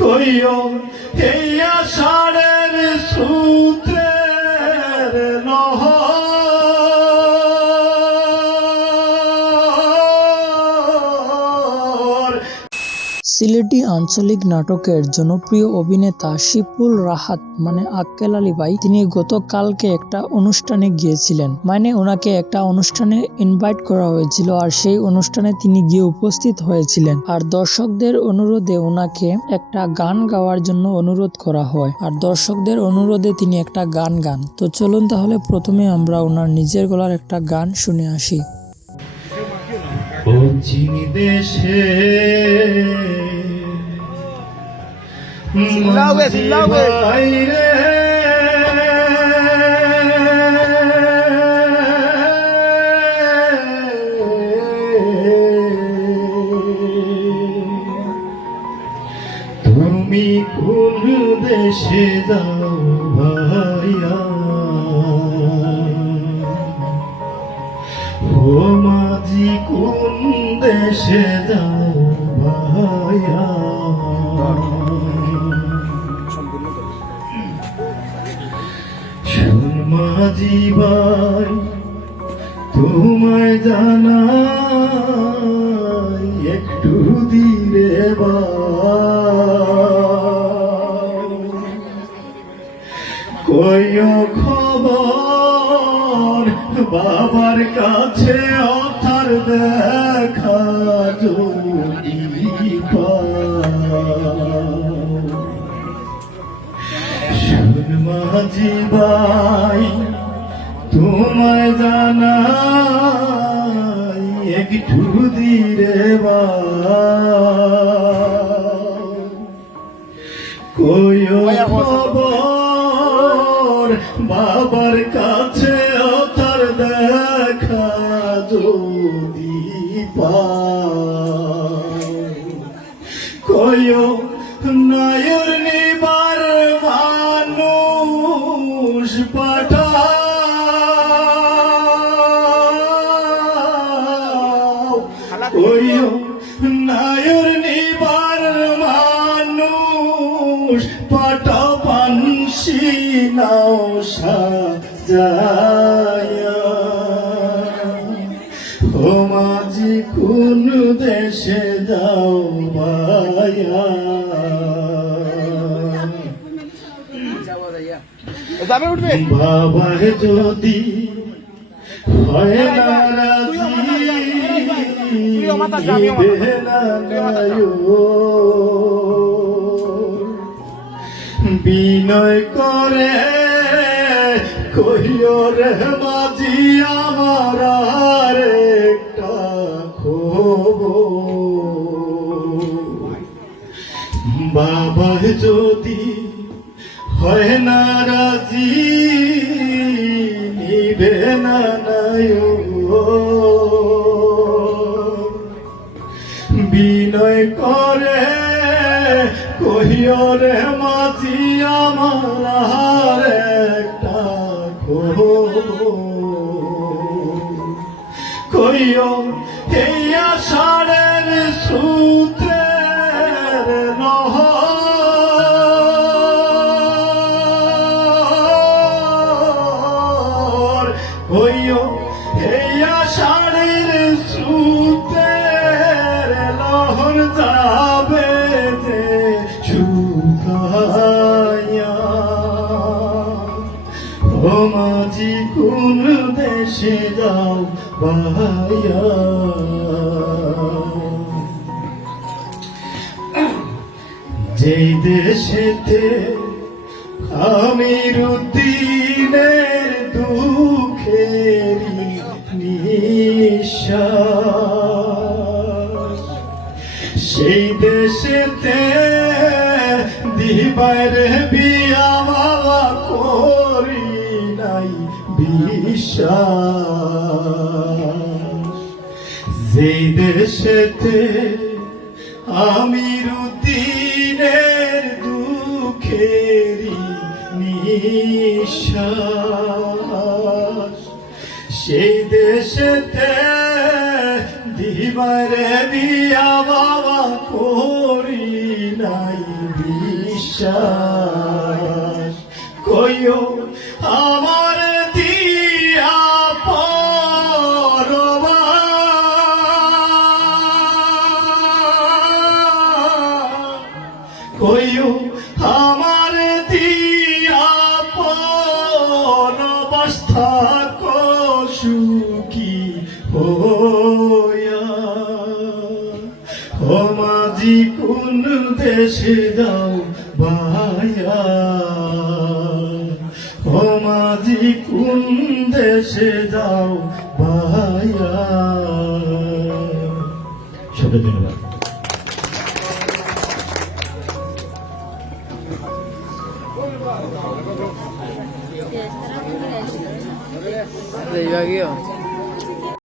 কইও এই আষাঢ়ের সূত্রের লহর সিলেটি আঞ্চলিক নাটকের জনপ্রিয় অভিনেতা শিপুল রাহাত আক্কেল আলী ভাই তিনি গতকালকে একটা অনুষ্ঠানে গিয়েছিলেন। ওনাকে একটা অনুষ্ঠানে ইনভাইট করা হয়েছিল আর সেই অনুষ্ঠানে তিনি গিয়ে উপস্থিত হয়েছিলেন। আর দর্শকদের অনুরোধে ওনাকে একটা গান গাওয়ার জন্য অনুরোধ করা হয় আর দর্শকদের অনুরোধে তিনি একটা গান গান। তো চলুন তাহলে প্রথমে আমরা ওনার নিজের গলার একটা গান শুনে আসি। পশ্চিম দেশে বাইরে তুমি কোন দেশে যাও ভাইয়া ও মাঝি কোন দেশে যাও ভাইয়া শুন মাঝি ভাই তোমায় জানাই একটু দিলে কইও খবর বাবার কাছে অথার দেখা যদি শুন মাঝি ভাই তোমায় জানাই একটু দিরে কইও খবর বাবার কাছে অথার দেখা যদি কইও নায়র নিবার মানুষ পাঠাও কইও নায়র নিবার মানুষ পাঠাও বানশি নাও সাজায়া ও মাঝি কোন দেশে যাও ভাইয়া বাবা যদি হয় নারাজি বিনয় করে কহিও রে মাঝি আমার আর একটা খবর বাবা যদি হয় নারাজি নিবে না বিনয় করে কহিও রে মাঝি আমার একটা কইও এই আষাঢ়ের সূত্রের নহর কইও এই আষাঢ়ের সূত্রের লহর যাবে যে শুকাইয়া ও মাঝি কোন দেশে যাও ভাইয়া যেই দেশেতে আমির উদ্দিনের দুঃখের নিঃশ্বাস সেই দেশেতে দিবারে বিয়া বাবা করি নাই বিশ্বাস যেই দেশেতে আমির উদ্দিনের দুঃখের নিঃশ্বাস সেই দেশেতে দিবারে বিয়া বাবা করি নাই বিশ্বাস কইও আমার দিয়া পরবাস কইও আমার দিয়া পরবাস থাকো সুখী হইয়া ও মাঝি কোন দেশে যাও ভাইয়া ও মাঝি কোন দেশে যাও ভাইয়া সবাই ধন্যবাদ। Viva Guión.